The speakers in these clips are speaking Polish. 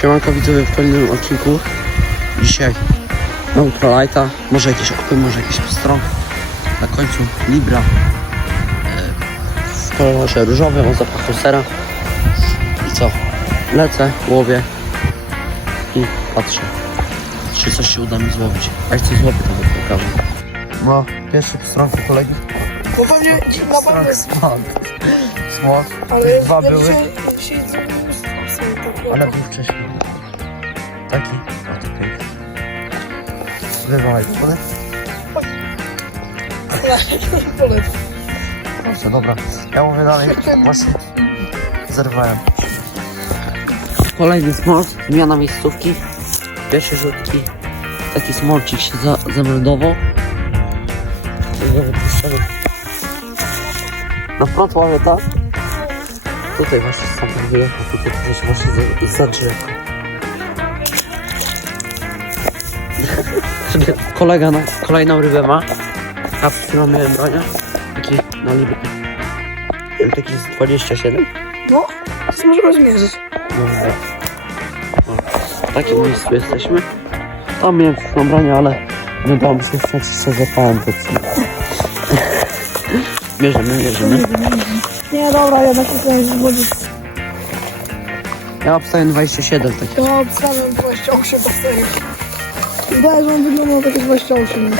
Siemanko widzowie w kolejnym odcinku. Dzisiaj na ultralighta, może jakieś okupy, może jakiś pstrąg. Na końcu Libra e, w kolorze różowym o zapachu sera. I co? Lecę, łowię i patrzę, czy coś się uda mi złowić. A coś złowię, to wam pokażę. No, pierwszy pstrąg u kolegi. No pewnie na ale Dwa były. dzisiaj, ja Ale był wcześniej. Taki. O, to piękny. Podę? polec. Proszę, dobra. Ja mówię dalej. Właśnie zerwałem. Kolejny smolc, zmiana miejscówki. Pierwsze rzutki. Taki smolcik się za, zameldował. Na front ławie tak? Tutaj właśnie sam tak wyjechał, tutaj też właśnie za, za drzewko. Kolega na, kolejną rybę ma. A przed chwilą miałem brania. Taki na libę. Taki z 27. No, to możemy zmierzyć. Dobra. W takim miejscu jesteśmy. Tam miałem przed brania, ale nie dało mi się wstać, co zapałem to co. Mierzymy, mierzymy. Nie, dobra, jednak to jest zgodzić. Ja obstawiam 27 taki. Ja obstawiam 28 baserii. Wydaje, że on wyglądał takie 28.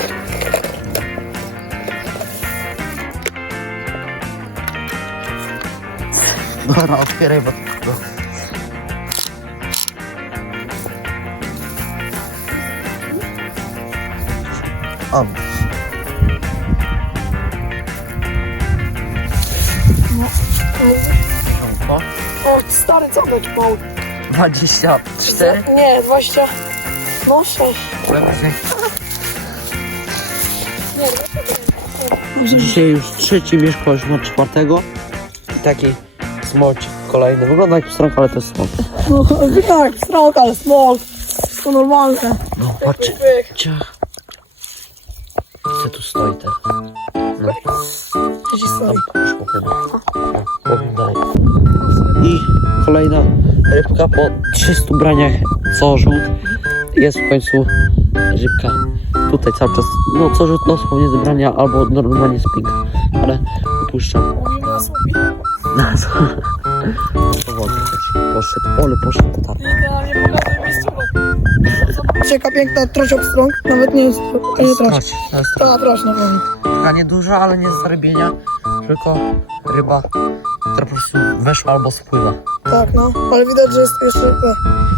Dobra, otwieraj, bo... bo... O. Ziomko. O, stary, co taki mały? 24. Nie, 20. No, 6. Lepszy. Nie, Dzisiaj już trzeci mieszkałeś od czwartego. I taki smolcik kolejny. Wygląda jak pstrąg, ale to jest smok. no, tak, strąg, ale small. To normalne. No, patrzcie. Pyk. Ciach. Co tu stoi teraz? No, tam stoi. Powiem dalej. I kolejna rybka po 300 braniach co rzut. Jest w końcu rybka. Tutaj cały czas, no co rzut nos powinien zebrania albo normalnie spink. Ale wypuszczam. Mówimy na. Na co? Poszedł, ole poszedł tam. Jaka piękna trociop strąg. Nawet nie jest, nie. Troć, to To troć na pewno. Taka nieduża, ale nie z zarybienia, tylko ryba, która po prostu weszła albo spływa. Tak, no. Ale widać, że jest jeszcze te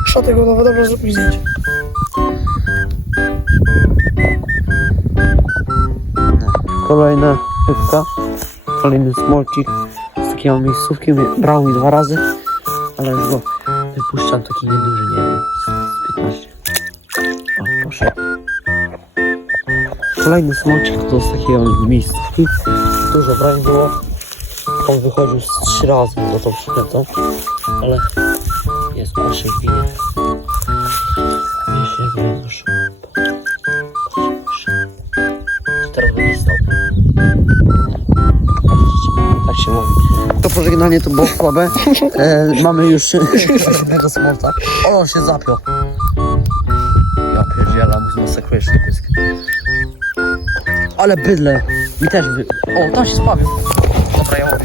szoty gotowe. Dobra, zrób zdjęcie. Kolejna rybka, kolejny smolcik z takiej miejscówki. Brał mi dwa razy, ale już go wypuszczam taki nieduży, nie wiem, z 15. O, proszę. Kolejny smolcik to z takiej miejscówki. Dużo brań było. On wychodził z trzy razy za tą przynętą, ale jest proszę winie. Teraz będzie stał. Tak się mówi. To pożegnanie to było słabe. E, mamy już jednego smolca. O, on się zapiął. Ja pierdziela, masakrujesz ten pysk. Ale bydle. Mi też. O, tam się spawił. Dobra, ja mówię.